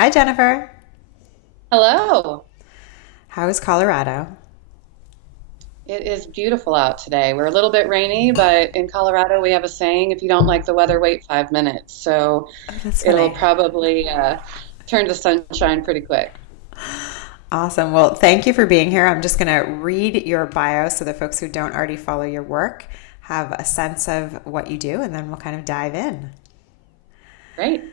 Hi, Jennifer. Hello. How is Colorado? It is beautiful out today. We're a little bit rainy, but in Colorado we have a saying, if you don't like the weather, wait 5 minutes. So Oh, that's it'll funny. probably turn to sunshine pretty quick. Awesome. Well, thank you for being here. I'm just going to read your bio so the folks who don't already follow your work have a sense of what you do, and then we'll kind of dive in. Great.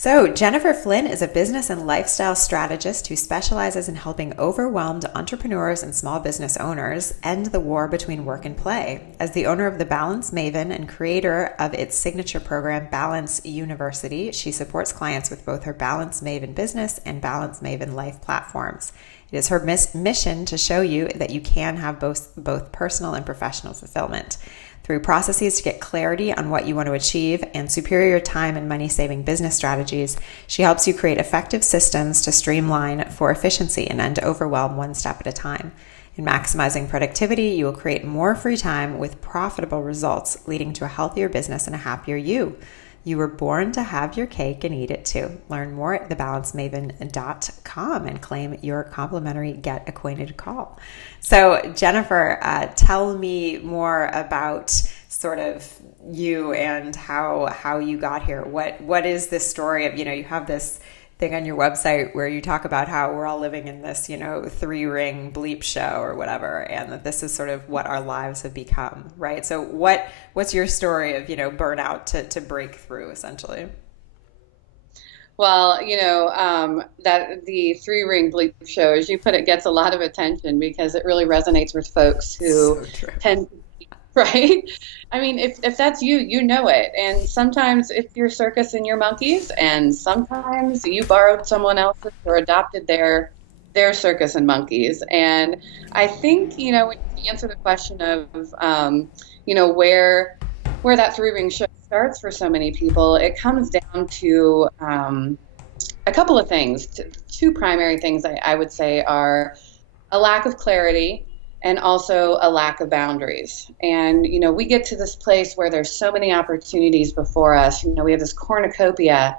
So, Jennifer Flynn is a business and lifestyle strategist who specializes in helping overwhelmed entrepreneurs and small business owners end the war between work and play. As the owner of the Balance Maven and creator of its signature program, Balance University, she supports clients with both her Balance Maven business and Balance Maven life platforms. It is her mission to show you that you can have both personal and professional fulfillment. Through processes to get clarity on what you want to achieve and superior time and money saving business strategies, she helps you create effective systems to streamline for efficiency and end overwhelm one step at a time. In maximizing productivity, you will create more free time with profitable results, leading to a healthier business and a happier you. You were born to have your cake and eat it too. Learn more at thebalancemaven.com and claim your complimentary Get Acquainted call. So, Jennifer, tell me more about sort of you and how you got here. What is this story of, you have this thing on your website where you talk about how we're all living in this, three-ring bleep show or whatever, and that this is sort of what our lives have become, right? So what's your story of, burnout to break through essentially? Well, that the three-ring bleep show, as you put it, gets a lot of attention because it really resonates with folks who So true. tend right? I mean, if that's you, you know it. And sometimes it's your circus and your monkeys, and sometimes you borrowed someone else's or adopted their circus and monkeys. And I think, when you answer the question of, where that three ring show starts for so many people, it comes down to a couple of things. Two primary things I would say are a lack of clarity and also a lack of boundaries. And, we get to this place where there's so many opportunities before us. We have this cornucopia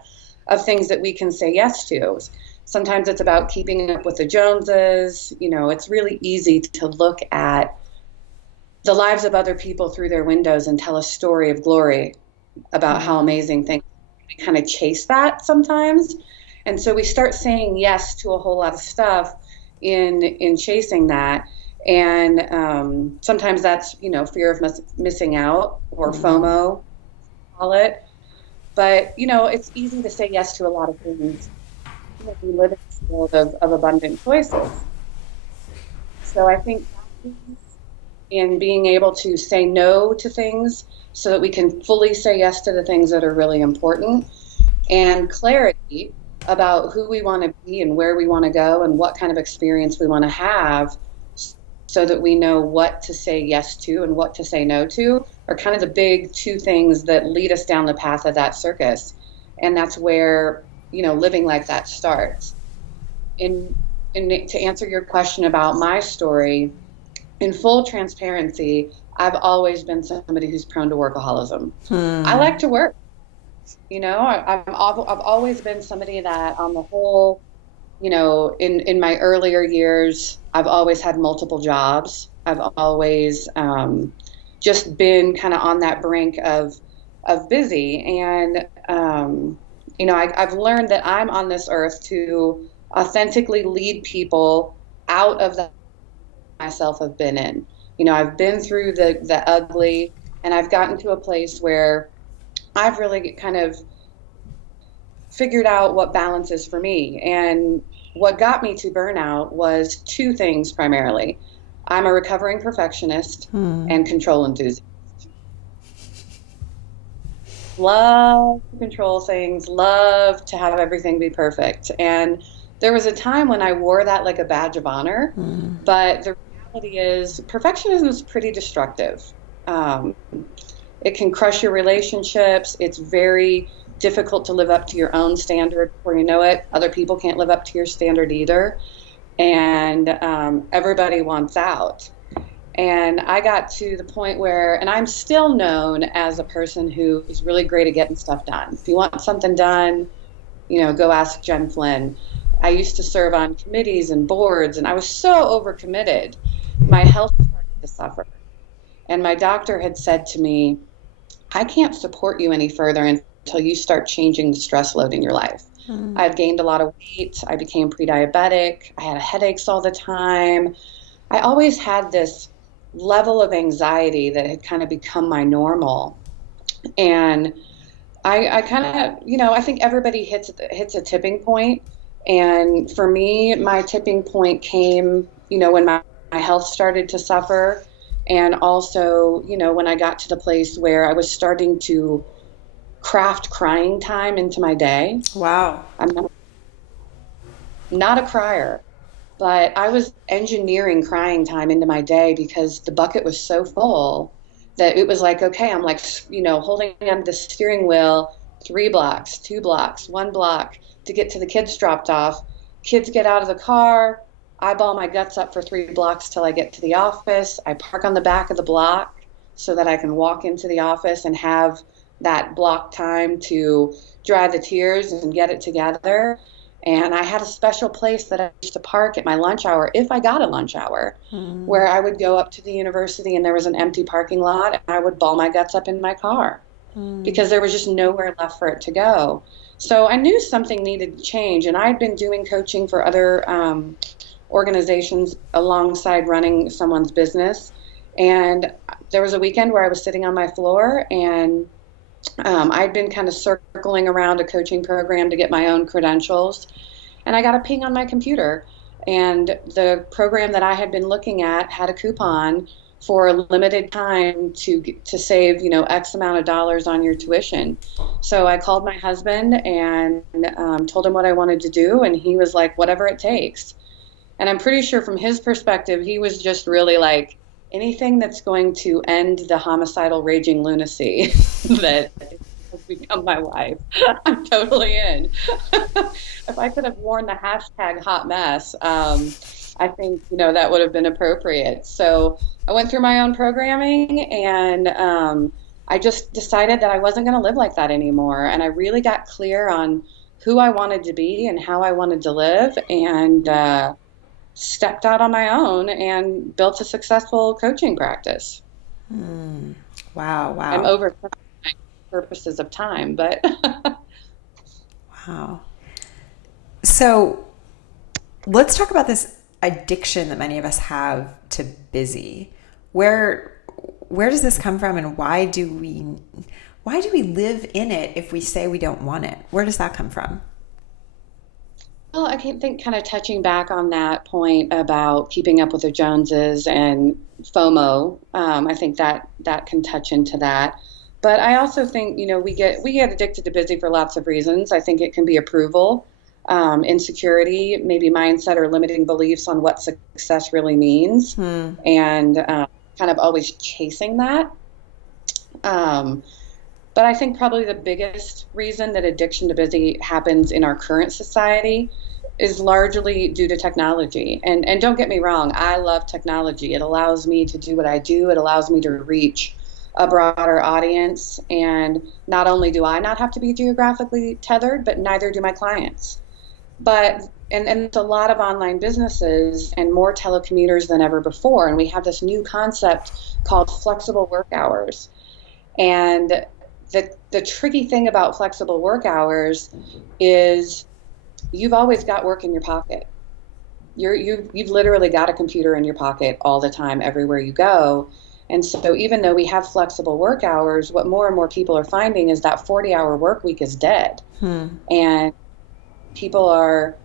of things that we can say yes to. Sometimes it's about keeping up with the Joneses. It's really easy to look at the lives of other people through their windows and tell a story of glory about how Mm. amazing things. We kind of chase that sometimes. And so we start saying yes to a whole lot of stuff in chasing that. And sometimes that's, fear of missing out, or Mm. FOMO, call it. But, it's easy to say yes to a lot of things. We live in this world of abundant choices. So I think in being able to say no to things so that we can fully say yes to the things that are really important, and clarity about who we want to be and where we want to go and what kind of experience we want to have, so that we know what to say yes to and what to say no to, are kind of the big two things that lead us down the path of that circus. And that's where, living like that starts. In, to answer your question about my story, in full transparency, I've always been somebody who's prone to workaholism. I Hmm. like to work. I've always been somebody that, on the whole, in my earlier years, I've always had multiple jobs. I've always just been kind of on that brink of busy. And, I've learned that I'm on this earth to authentically lead people out of the myself have been in. I've been through the ugly, and I've gotten to a place where I've really kind of figured out what balance is for me. And what got me to burnout was two things primarily. I'm a recovering perfectionist Hmm. and control enthusiast. Love to control things, love to have everything be perfect. And there was a time when I wore that like a badge of honor, Hmm. but the reality is perfectionism is pretty destructive. Um, It can crush your relationships. It's very difficult to live up to your own standard before you know it. Other people can't live up to your standard either. And everybody wants out. And I got to the point where, and I'm still known as a person who is really great at getting stuff done. If you want something done, Go ask Jen Flynn. I used to serve on committees and boards, and I was so overcommitted. My health started to suffer. And my doctor had said to me, I can't support you any further until you start changing the stress load in your life. I've gained a lot of weight. I became pre-diabetic. I had headaches all the time. I always had this level of anxiety that had kind of become my normal. And I kind of, I think everybody hits a tipping point. And for me, my tipping point came, when my health started to suffer. And also, when I got to the place where I was starting to craft crying time into my day. Wow. I'm not a crier, but I was engineering crying time into my day because the bucket was so full that it was like, okay, I'm like, holding on the steering wheel, 3 blocks, 2 blocks, 1 block to get to the kids dropped off. Kids get out of the car. I ball my guts up for 3 blocks till I get to the office. I park on the back of the block so that I can walk into the office and have that block time to dry the tears and get it together. And I had a special place that I used to park at my lunch hour, if I got a lunch hour, where I would go up to the university and there was an empty parking lot and I would ball my guts up in my car because there was just nowhere left for it to go. So I knew something needed to change, and I'd been doing coaching for other organizations alongside running someone's business. And there was a weekend where I was sitting on my floor, and I'd been kind of circling around a coaching program to get my own credentials, and I got a ping on my computer, and the program that I had been looking at had a coupon for a limited time to save, X amount of dollars on your tuition. So I called my husband and told him what I wanted to do, and he was like, whatever it takes. And I'm pretty sure from his perspective, he was just really like, anything that's going to end the homicidal raging lunacy that has become my wife, I'm totally in. If I could have worn the hashtag hot mess, I think, that would have been appropriate. So I went through my own programming, and I just decided that I wasn't going to live like that anymore. And I really got clear on who I wanted to be and how I wanted to live, and stepped out on my own and built a successful coaching practice. Wow. I'm over purposes of time, but wow. So let's talk about this addiction that many of us have to busy. Where does this come from, and why do we live in it if we say we don't want it? Where does that come from? Well, I can think, kind of touching back on that point about keeping up with the Joneses and FOMO. I think that can touch into that. But I also think, we get addicted to busy for lots of reasons. I think it can be approval, insecurity, maybe mindset or limiting beliefs on what success really means, and kind of always chasing that. But I think probably the biggest reason that addiction to busy happens in our current society is largely due to technology. And don't get me wrong, I love technology. It allows me to do what I do. It allows me to reach a broader audience. And not only do I not have to be geographically tethered, but neither do my clients. But and it's a lot of online businesses and more telecommuters than ever before. And we have this new concept called flexible work hours. And the tricky thing about flexible work hours is you've always got work in your pocket. You've literally got a computer in your pocket all the time, everywhere you go. And so even though we have flexible work hours, what more and more people are finding is that 40-hour work week is dead. And people are,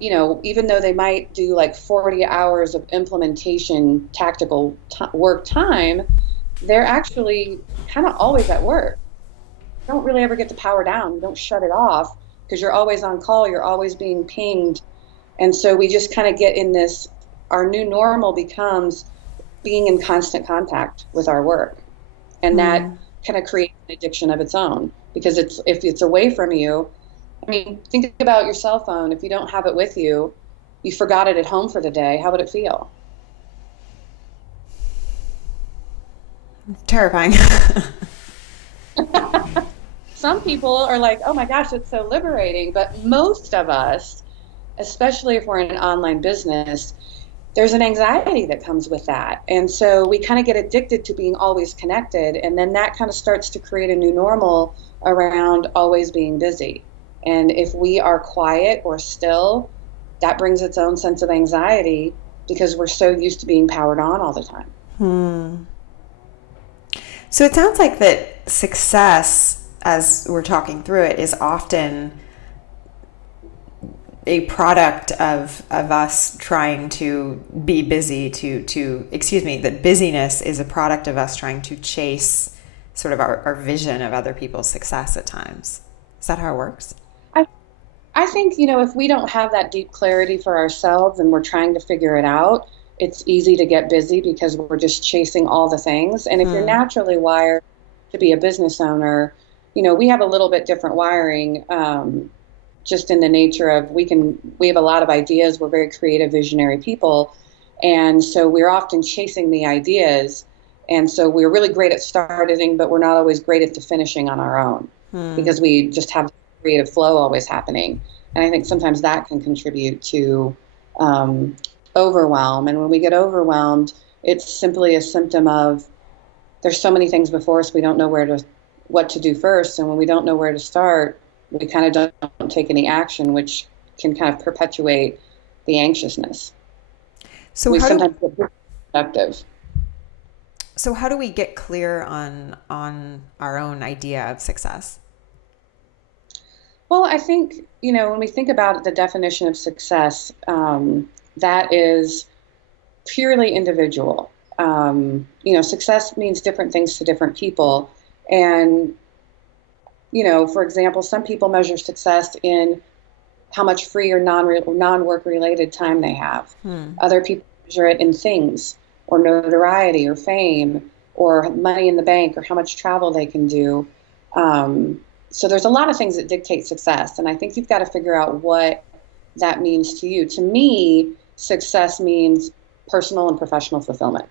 even though they might do like 40 hours of implementation tactical work time, they're actually kind of always at work. You don't really ever get to power down. You don't shut it off because you're always on call. You're always being pinged. And so we just kind of get in this, our new normal becomes being in constant contact with our work. And that kind of creates an addiction of its own, because if it's away from you, I mean, think about your cell phone. If you don't have it with you, you forgot it at home for the day, how would it feel? Terrifying. Some people are like, oh my gosh, it's so liberating. But most of us, especially if we're in an online business, there's an anxiety that comes with that. And so we kind of get addicted to being always connected. And then that kind of starts to create a new normal around always being busy. And if we are quiet or still, that brings its own sense of anxiety because we're so used to being powered on all the time. So it sounds like that success, as we're talking through it, is often a product of us trying to be busy that busyness is a product of us trying to chase sort of our vision of other people's success at times. Is that how it works? I think, if we don't have that deep clarity for ourselves and we're trying to figure it out, it's easy to get busy because we're just chasing all the things. And if you're naturally wired to be a business owner, we have a little bit different wiring, just in the nature of we have a lot of ideas. We're very creative, visionary people. And so we're often chasing the ideas. And so we're really great at starting, but we're not always great at the finishing on our own because we just have creative flow always happening. And I think sometimes that can contribute to overwhelm. And when we get overwhelmed, it's simply a symptom of there's so many things before us, we don't know what to do first. And when we don't know where to start, we kind of don't take any action, which can kind of perpetuate the anxiousness. So we sometimes get productive. So how do we get clear on our own idea of success? Well, I think, when we think about the definition of success, that is purely individual. Success means different things to different people. And, for example, some people measure success in how much free or non-work related time they have. Other people measure it in things or notoriety or fame or money in the bank or how much travel they can do. So there's a lot of things that dictate success. And I think you've got to figure out what that means to you. To me, success means personal and professional fulfillment.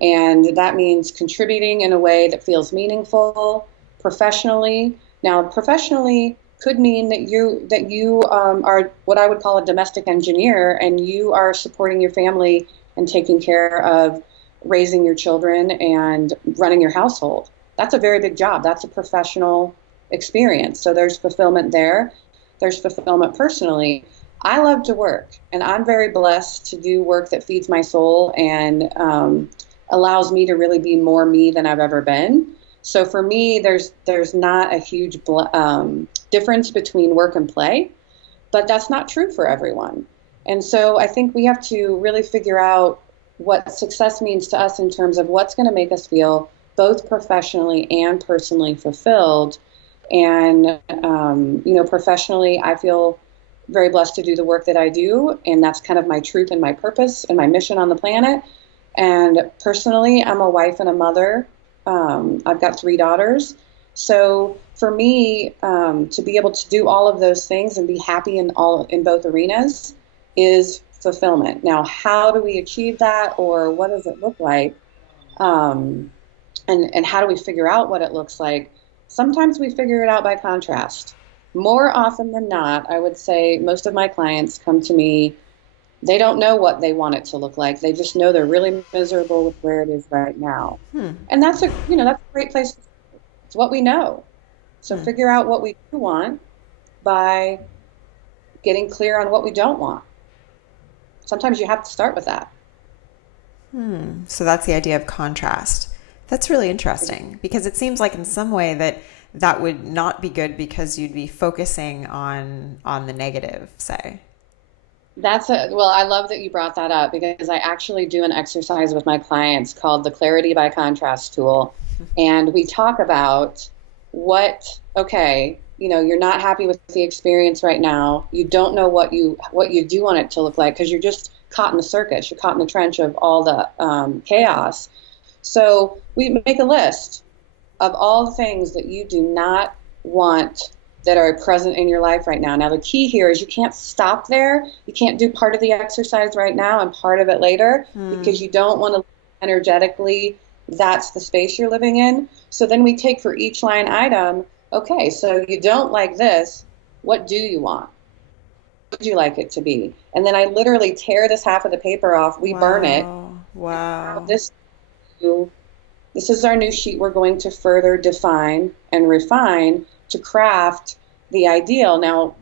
And that means contributing in a way that feels meaningful professionally. Now, professionally could mean that you are what I would call a domestic engineer, and you are supporting your family and taking care of raising your children and running your household. That's a very big job. That's a professional experience. So there's fulfillment there. There's fulfillment personally. I love to work, and I'm very blessed to do work that feeds my soul and allows me to really be more me than I've ever been. So for me, there's not a huge difference between work and play, but that's not true for everyone. And so I think we have to really figure out what success means to us in terms of what's going to make us feel both professionally and personally fulfilled. And, professionally, I feel very blessed to do the work that I do. And that's kind of my truth and my purpose and my mission on the planet. And personally, I'm a wife and a mother. I've got 3 daughters. So for me, to be able to do all of those things and be happy in both arenas is fulfillment. Now, how do we achieve that, or what does it look like? And how do we figure out what it looks like? Sometimes we figure it out by contrast. More often than not, I would say most of my clients come to me, they don't know what they want it to look like. They just know they're really miserable with where it is right now. And that's a great place to start. It's what we know. So figure out what we do want by getting clear on what we don't want. Sometimes you have to start with that. So that's the idea of contrast. That's really interesting, because it seems like in some way that would not be good because you'd be focusing on the negative, say. Well, I love that you brought that up, because I actually do an exercise with my clients called the Clarity by Contrast tool. And we talk about you're not happy with the experience right now. You don't know what you do want it to look like because you're just caught in the circus. You're caught in the trench of all the chaos. So we make a list of all the things that you do not want that are present in your life right now. Now, the key here is you can't stop there. You can't do part of the exercise right now and part of it later because you don't want to energetically, that's the space you're living in. So then we take for each line item, okay, so you don't like this. What do you want? What would you like it to be? And then I literally tear this half of the paper off. We burn it. Wow. Now Wow. this is our new sheet. We're going to further define and refine to craft the ideal. Now,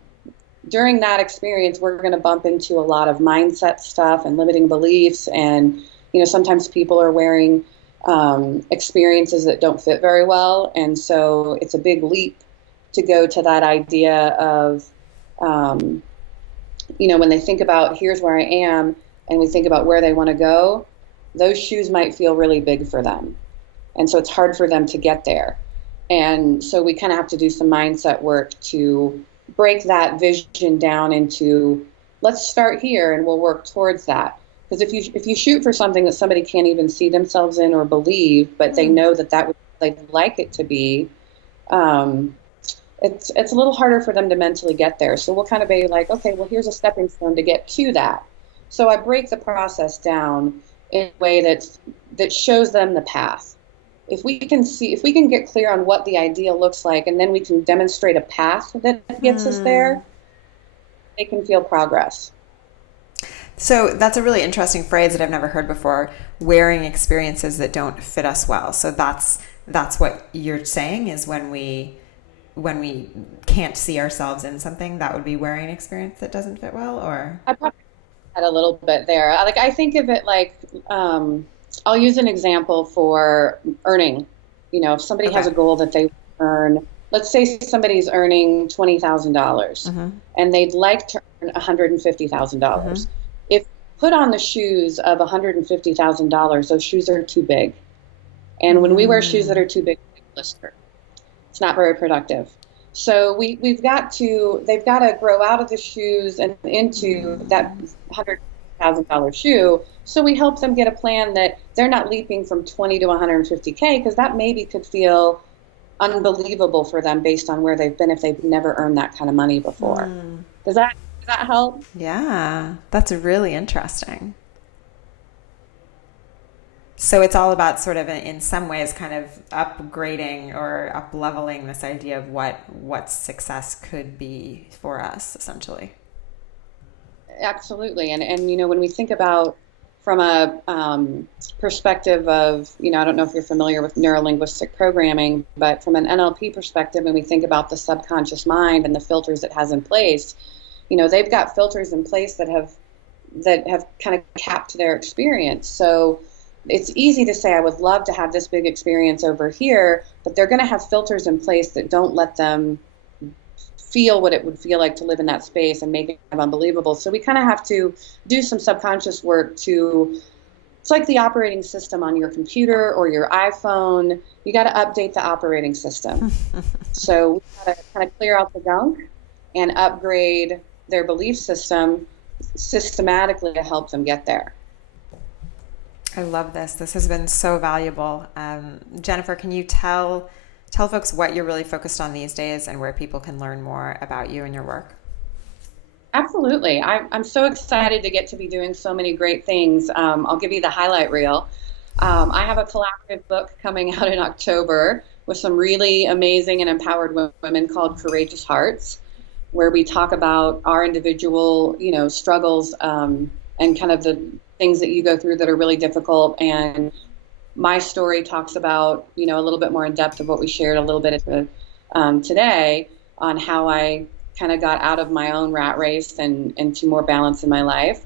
during that experience, we're going to bump into a lot of mindset stuff and limiting beliefs. And, sometimes people are wearing experiences that don't fit very well. And so it's a big leap to go to that idea of, when they think about here's where I am and we think about where they want to go, those shoes might feel really big for them. And so it's hard for them to get there. And so we kind of have to do some mindset work to break that vision down into, let's start here and we'll work towards that. Because if you shoot for something that somebody can't even see themselves in or believe, but they know that would they'd like it to be, it's a little harder for them to mentally get there. So we'll kind of be like, okay, well, here's a stepping stone to get to that. So I break the process down in a way that shows them the path. If we can get clear on what the ideal looks like, and then we can demonstrate a path that gets us there, they can feel progress. So that's a really interesting phrase that I've never heard before, wearing experiences that don't fit us well. So that's what you're saying is when we can't see ourselves in something, that would be wearing an experience that doesn't fit well, or? I probably had a little bit there. Like, I think of it like, I'll use an example for earning. If somebody has a goal that they earn, let's say somebody's earning $20,000 and they'd like to earn $150,000. If put on the shoes of $150,000, those shoes are too big. And when we wear shoes that are too big, we blister. It's not very productive. So they've got to grow out of the shoes and into that $100,000 shoe. So we help them get a plan that they're not leaping from 20 to 150K, because that maybe could feel unbelievable for them based on where they've been if they've never earned that kind of money before. Does that help? Yeah, that's really interesting. So it's all about sort of, in some ways, kind of upgrading or up-leveling this idea of what success could be for us, essentially. Absolutely. And when we think about from a perspective of, I don't know if you're familiar with neurolinguistic programming, but from an NLP perspective, when we think about the subconscious mind and the filters it has in place, they've got filters in place that have kind of capped their experience. So it's easy to say, I would love to have this big experience over here, but they're going to have filters in place that don't let them feel what it would feel like to live in that space and make it unbelievable. So we kind of have to do some subconscious work it's like the operating system on your computer or your iPhone. You got to update the operating system. So we got to kind of clear out the gunk and upgrade their belief system systematically to help them get there. I love this. This has been so valuable. Jennifer, can you tell folks what you're really focused on these days and where people can learn more about you and your work? Absolutely. I'm so excited to get to be doing so many great things. I'll give you the highlight reel. I have a collaborative book coming out in October with some really amazing and empowered women called Courageous Hearts, where we talk about our individual, struggles and kind of the things that you go through that are really difficult. And my story talks about, a little bit more in depth of what we shared a little bit today on how I kind of got out of my own rat race and into more balance in my life.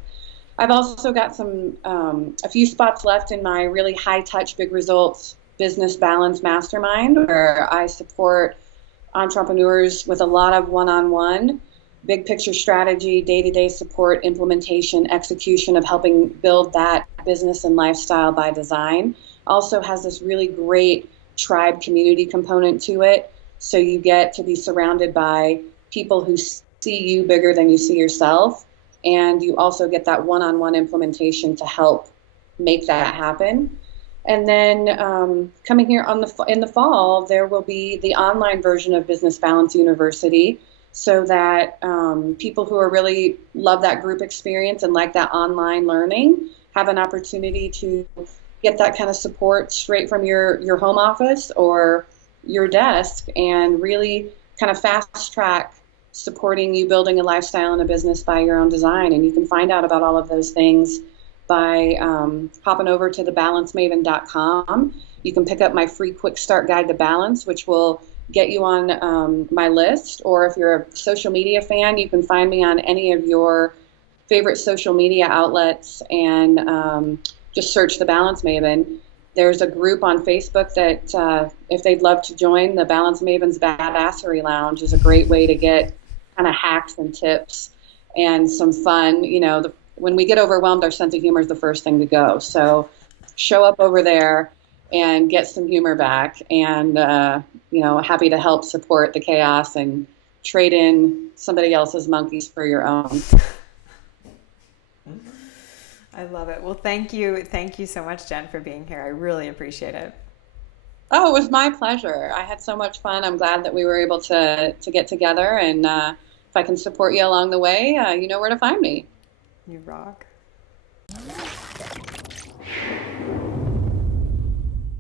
I've also got a few spots left in my really high touch, big results business balance mastermind, where I support entrepreneurs with a lot of one-on-one big picture strategy, day-to-day support, implementation, execution of helping build that business and lifestyle by design. Also has this really great tribe community component to it. So you get to be surrounded by people who see you bigger than you see yourself. And you also get that one-on-one implementation to help make that happen. And then coming here in the fall, there will be the online version of Business Balance University, so that people who are really love that group experience and like that online learning have an opportunity to get that kind of support straight from your home office or your desk and really kind of fast track supporting you building a lifestyle and a business by your own design. And you can find out about all of those things by hopping over to thebalancemaven.com. You can pick up my free quick start guide to balance, which will get you on my list. Or if you're a social media fan, you can find me on any of your favorite social media outlets and just search The Balance Maven. There's a group on Facebook that if they'd love to join, the Balance Maven's Badassery Lounge is a great way to get kind of hacks and tips and some fun. You know, when we get overwhelmed, our sense of humor is the first thing to go. So show up over there and get some humor back, and happy to help support the chaos and trade in somebody else's monkeys for your own. I love it. Well, thank you so much, Jen, for being here. I really appreciate it. Oh, it was my pleasure. I had so much fun. I'm glad that we were able to get together, and if I can support you along the way, you know where to find me. You rock.